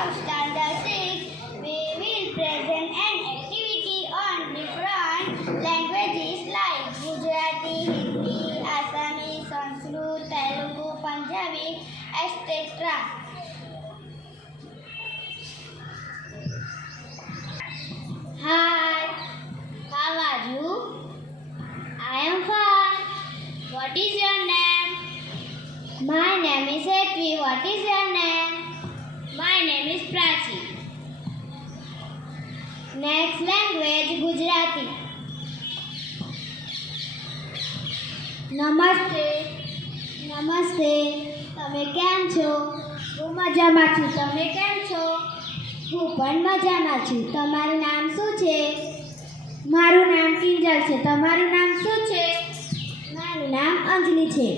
of Standard 6, we will present an activity on different languages like Gujarati, Hindi, Assamese, Sanskrit, Telugu, Punjabi, etc. Hi, how are you? I am fine. What is your name? My name is Hetvi. What is your name? My name is Prachi. Next language Gujarati. નમસ્તે. નમસ્તે. તમે કેમ છો? હું મજામાં છું. તમે કેમ છો? હું પણ મજામાં છું. તમારું નામ શું છે? મારું નામ કિંજલ છે. તમારું નામ શું છે? મારું નામ અંજલિ છે.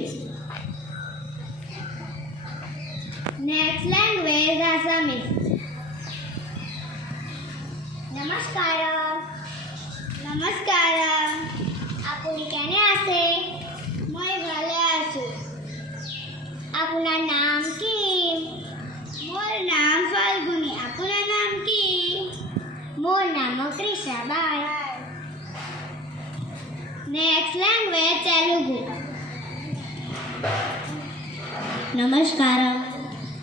Next language Assamese. નમસ્કારમ. નમસ્કારમ. আপুনি কেনে আছে? মই ভালে আছো. আপোনাৰ নাম কি? মোৰ নাম ফাল্গুনী. আপোনাৰ নাম কি? মোৰ নাম কৃষাবাই. Next language Telugu. నమస్కారం.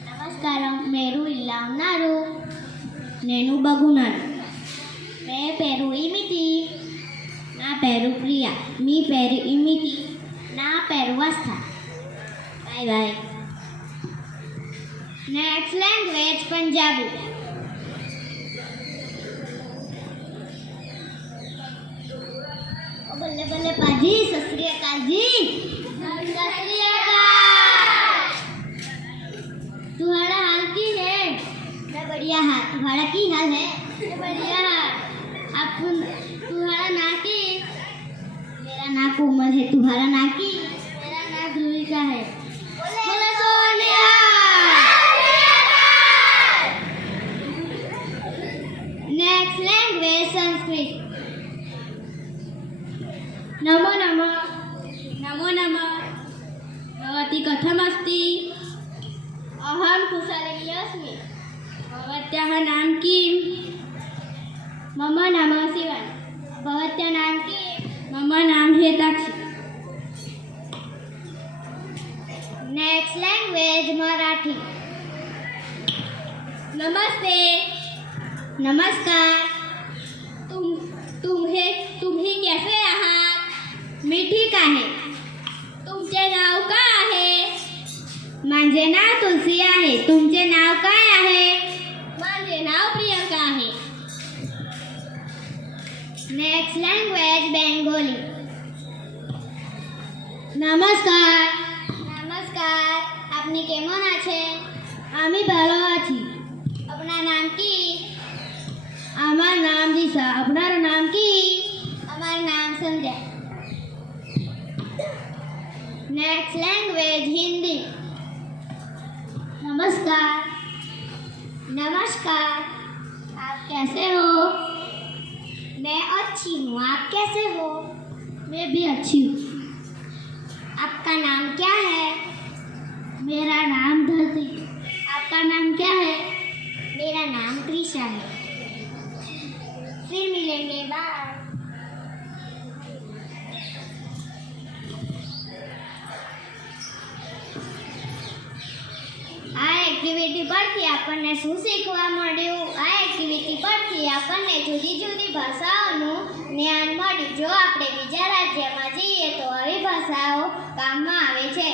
నమస్కారం. మీరు ఇలా ఉన్నారు? నేను బాగున్నాను. మీ పేరు ఏమిటి? నా పేరు ప్రియా. మీ పేరు ఏమిటి? నా పేరు వస్తా. Bye bye. Next language Punjabi. बल्ले बल्ले पाजी. सत श्री अकाल जी. सत श्री अकाल. तुम्हारा हाल की है? मैं बढ़िया हाल. तुम्हारा की हाल है? मैं बढ़िया हाल. आप तुम्हारा नाम की? मेरा नाम कोमल है. तुम्हारा नाम की? मेरा नाम ध्रुविका है. बोले सोनिया. Next language Sanskrit. नमो नमः. नमो नमः. भवती कथमस्ति? अहं कुशलिनी अस्मि. भवत्याः नाम किं? मम नाम शिवानी. भवत्याः नाम किं? मम नाम हेताक्षी. Next language Marathi. नमस्ते. नमस्कार. तुम्ही कैसे आहात? मी ठीक आहे. तुमचे नाव काय आहे? माझे नाव तुलसी आहे. तुमचे नाव काय आहे? माझे नाव प्रियंका आहे. Next language Bengali. नमस्कार. नमस्कार. আপনি কেমন আছেন? আমি ভালো আছি. আপনার নাম কি? আমার নাম দিশা. আপনার নাম কি? আমার নাম संध्या. Next language Hindi. नमस्कार. नमस्कार. आप कैसे हो? मैं अच्छी हूँ. आप कैसे हो? मैं भी अच्छी हूँ. आपका नाम क्या है? मेरा नाम धरती. आपका नाम क्या है? मेरा नाम कृषा है. फिर मिलेंगे. बाय. આ એક્ટિવિટી પરથી આપણને શું શીખવા મળ્યું? આ એક્ટિવિટી પરથી આપણને જુદી જુદી ભાષાઓનું જ્ઞાન મળ્યું. જો આપણે બીજા રાજ્યમાં જઈએ તો આવી ભાષાઓ કામમાં આવે છે.